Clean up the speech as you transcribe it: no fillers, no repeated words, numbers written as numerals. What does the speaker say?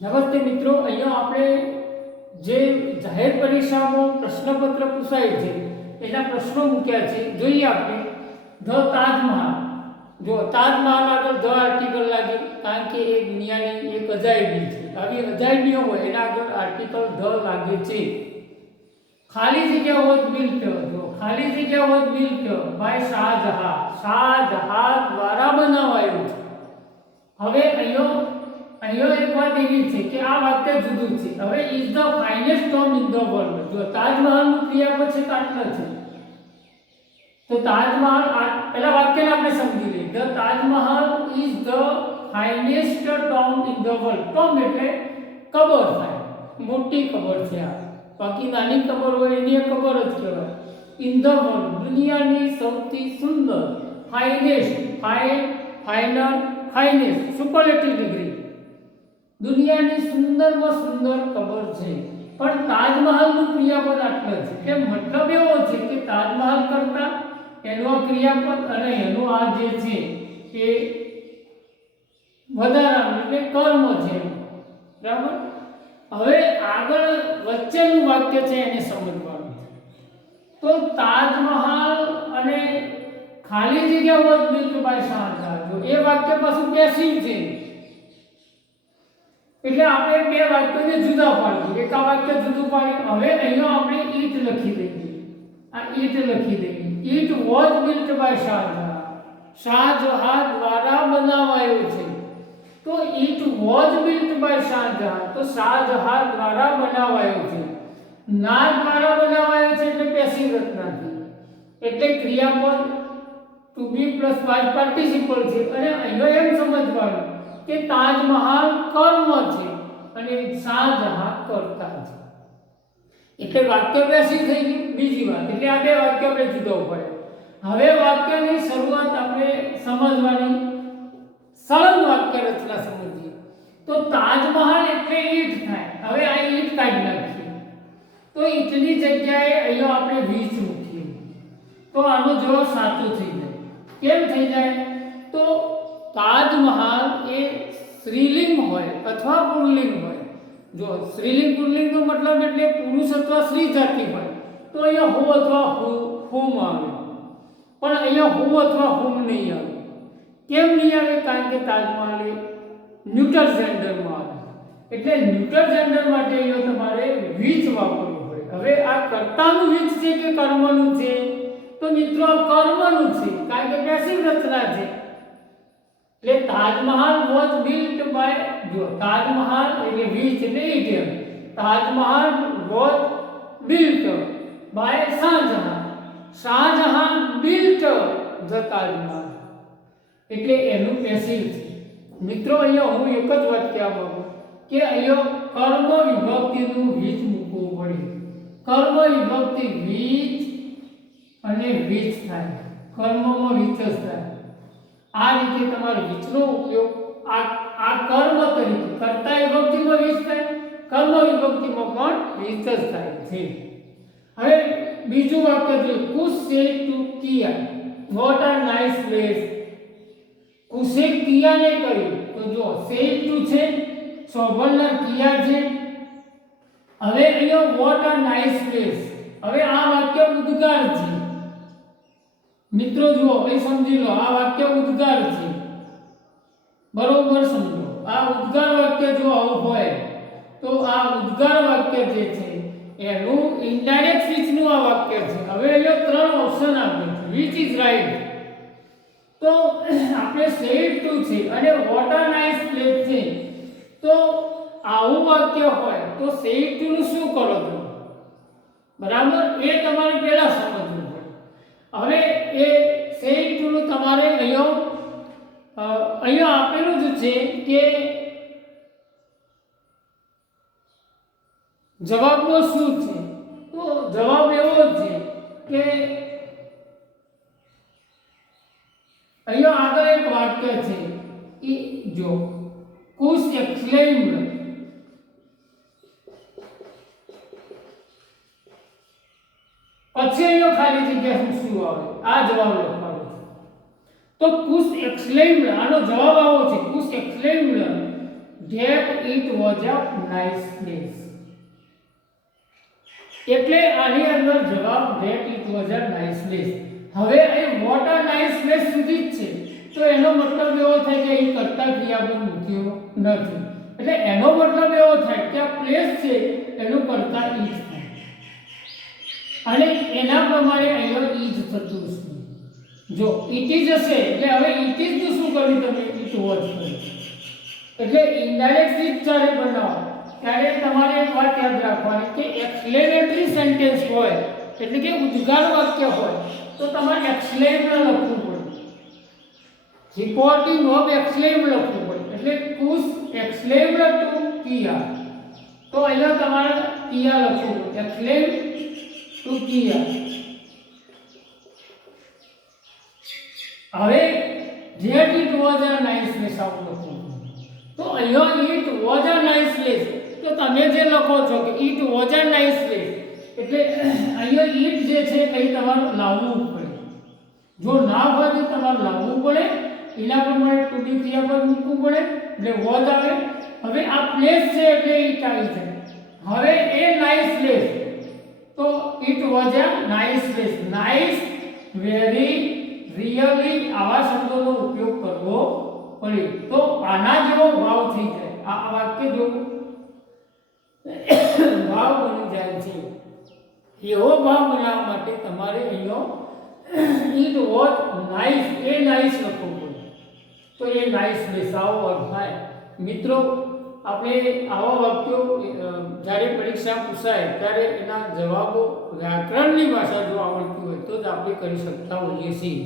નમસ્તે મિત્રો, અહીંયા આપણે જે જાહેર પરીક્ષામાં પ્રશ્નપત્ર પૂછાય છે એના પ્રશ્નો મૂક્યા છે. જોઈએ આપણે. ધ તાજમહાલ. જો તાજમહાલ આગળ ધ આર્ટિકલ લાગે, કારણ કે એ દુનિયાની એક અજાયબી છે. આવી અજાયબીઓ હોય એના આગળ આર્ટિકલ ધ લાગે છે. ખાલી જગ્યા વોઝ બિલ્ટ. જો ખાલી જગ્યા was built by Shahjahan. Shahjahan દ્વારા બનાવાયું છે. હવે અહીંયા એક વાત એવી છે કે આ વાક્ય જુદું છે. હવે is the finest Tom in the world. જો તાજમહાલનું ક્રિયાપદ છે કાટલા છે, તો તાજમહાલ પહેલા વાક્યને આપણે સમજી લઈએ. The Taj Mahal is the finest Tom in the world. Tom એટલે કબર થાય, મોટી કબર છે આ. બાકી નાની કબર હોય એની કબર જ કહેવાય. ઇન ધ વર્લ્ડ દુનિયાની સૌથી સુંદર, finest, final, finest superlative degree, દુનિયાની સુંદરમાં સુંદર કબર છે. પણ તાજમહાલનું ક્રિયાપદ આટલું છે કે મતલબ એવો છે કે તાજમહાલ કરતા એનો ક્રિયાપદ અને એનો આ જે છે એ વધારાનું એટલે કર્મ છે. બરાબર. હવે આગળ વચ્ચેનું વાક્ય છે એને સમજવાનું છે. તો તાજમહાલ અને ખાલી જગ્યા વોઝ બિલ્ટ બાય શાહજહાં. જો એ વાક્ય પાછું પેસિવ છે, એટલે આપણે બે વાક્યોને જુદા પાડીએ. એક આ વાક્ય જુદું પાડીએ. હવે અહીંયા આપણે ઈટ લખી દઈએ. આ ઈટ લખી દઈએ. It was built by Shahjahan. Shahjahan દ્વારા બનાવાયો છે. તો it was built by Shahjahan, તો શાહજહાં દ્વારા બનાવાયો છે. ના દ્વારા બનાવાયો છે એટલે પેસિવ રચના છે, એટલે ક્રિયાપદ ટુ બી પ્લસ વાઇ પાર્ટિસિપલ છે. અને અહીંયા એમ સમજવાનું કે તાજમહાલ કર્મ છે અને શાહજહાં કર્તા છે, એટલે વાક્ય પેસિવ થઈ ગયું. બીજી વાત એટલે આ બે વાક્ય આપણે જુદા પડે. હવે વાક્યની શરૂઆત આપણે સમજવાની, સરળ વાક્ય રચના સમજીએ. તો તાજમહાલ એટલે ઈંટ થાય. હવે આ ઈંટ કાઢી નાખીએ, તો ઈંટની જગ્યાએ અહીંયા આપણે વીજ મૂકીએ, તો આનો જવાબ સાચો થઈ જાય. કેમ થઈ જાય? તો તાજમહાલ એ સ્ત્રીલિંગ હોય અથવા પુલ્લિંગ હોય. જો સ્ત્રીલિંગ પુલ્લિંગનો મતલબ એટલે પુરુષ અથવા સ્ત્રી જાતિ હોય, તો અહીંયા હો અથવા હોમ આવે. પણ અહીંયા હો અથવા હોમ નહીં આવે. કેમ નહીં આવે? કારણ કે તાજમહાલ એ ન્યુટર જેન્ડરમાં આવે, એટલે ન્યુટર જેન્ડર માટે અહીંયા તમારે વીજ વાપરવું પડે. હવે આ કર્તાનું વીજ છે કે કર્મનું છે? તો મિત્રો કર્મનું છે, કારણ કે પેસિવ રચના છે. એટલે તાજમહાલ વોઝ બિલ્ટ બાય, જો તાજમહાલ એટલે વીજ એટલે it. Taj Mahal was built by Shahjahan. Shah Jahan built the Taj Mahal, એટલે એનું પેસિવ છે. મિત્રો અહીંયા હું એક જ વાત કહેવા માંગુ કે અહીંયા કર્મ વિભક્તિનું વીજ મૂકવું પડે. કર્મ વિભક્તિ વીજ અને વીજ થાય, કર્મમાં વીજ જ થાય. આ રીતે તમારે વીજનો ઉપયોગ આ કર્મ તરીકે, કર્તા વિભક્તિમાં વીજ થાય, કર્મ વિભક્તિમાં પણ વીજ જ થાય છે. હવે બીજું વાક્ય જોઈએ. Kush say to Kiya, what are nice place. કુશે કિયાને કર્યું, તો જો સે ટુ છે, શોભનનાર કિયા છે. હવે અહીંયા વોટ આર નાઇસ પ્લેસ. હવે આ વાક્ય ઉદ્ગાર છે. મિત્રો જુઓ, એ સમજી લો, આ વાક્ય ઉદ્ગાર છે. બરોબર સમજો. આ ઉદ્ગાર વાક્ય જો આવું હોય તો આ ઉદ્ગાર વાક્ય જે છે એનું ઇનડાયરેક્ટ સ્પીચનું આ વાક્ય છે. હવે અહીંયા ત્રણ ઓપ્શન આપે છે, વિચ ઇઝ રાઈટ. તો આપણે સેડ ટુ છે અને વોટ આર નાઇસ પ્લેસ છે, તો આવું વાક્ય હોય તો સેડ ટુ નું શું કરો છો? બરાબર, એ તમારે પહેલા સમજવું પડે. હવે એ સેડ ટુ નું તમારે અહીંયા આપેલું જ છે કે જવાબમાં શું છે. તો જવાબ એવો છે કે અહીંયા આગળ એક વાક્ય છે એ જો કુશ એક્સક્લેમ્ડ. પછી અહીંયા ખાલી જગ્યા શું આવે? આ જવાબ લખવાનો છે. તો કુશ એક્સક્લેમ્ડ, આનો જવાબ આવો છે. કુશ exclaimed that it was a nice place. એટલે આની અંદર જવાબ that it was a nice place. હવે એ what a nice place સુધી જ છે, તો એનો મતલબ એવો થાય કે અહીં કર્તા ક્રિયાપદ મૂક્યો નથી. એટલે એનો મતલબ એવો થાય કે આ પ્લેસ છે એનું કર્તા ઈજ થાય, અને એના પ્રમાણે અહીંયા ઈજ થતું છે. જો ઇટ ઇઝ હશે એટલે હવે ઇટ ઇઝ નું શું કર્યું તમે? ઇટ વોઝ કર્યું. એટલે ઇનડાયરેક્ટ સ્પીચ જ્યારે બનાવો ત્યારે તમારે એક વાત યાદ રાખવાની કે એક્સપ્લેનેટરી સેન્ટેન્સ હોય એટલે કે ઉદ્ગાર વાક્ય હોય તો તમારે એક્સપ્લેન લખવું પડે, રિપોર્ટિંગ વર્બ એક્સપ્લેન લખવું પડે. એટલે કુશ એક્સપ્લેન ટુ કિયા, તો અહીંયા તમારે કિયા લખવું પડે, એક્સપ્લેન ટુ કિયા. હવે that it was a nice place આવું લખવું. તો અહીંયા it was a nice place, તો તમે જે લખો છો કે it was a nice place એટલે અહીંયા it જે છે એ તમારે લાવવું પડે. જો ના હોય તો તમારે લાવવું પડે, એના પ્રમાણે ટુ બી ક્રિયાપદ મૂકવું પડે એટલે was આવે. હવે આ પ્લેસ છે એટલે it આવી જાય. હવે એ નાઇસ પ્લેસ, તો it was a nice place. Nice, very, really આવા શબ્દોનો ઉપયોગ કરવો પડે, તો આના જેવો ભાવ થઈ જાય. આ વાક્ય જો ભાવ બની જાય છે, એવો ભાવ બનાવવા માટે તમારે અહીંયા it was nice, a nice લખવું પડે, તો એ નાઇસ પ્લેસ આવો અર્થ થાય. મિત્રો આપણે આવા વાક્યો જ્યારે પરીક્ષા પૂછાય ત્યારે એના જવાબો વ્યાકરણની ભાષા જો આવડતી હોય તો જ આપણે કરી શકતા હોઈએ છીએ.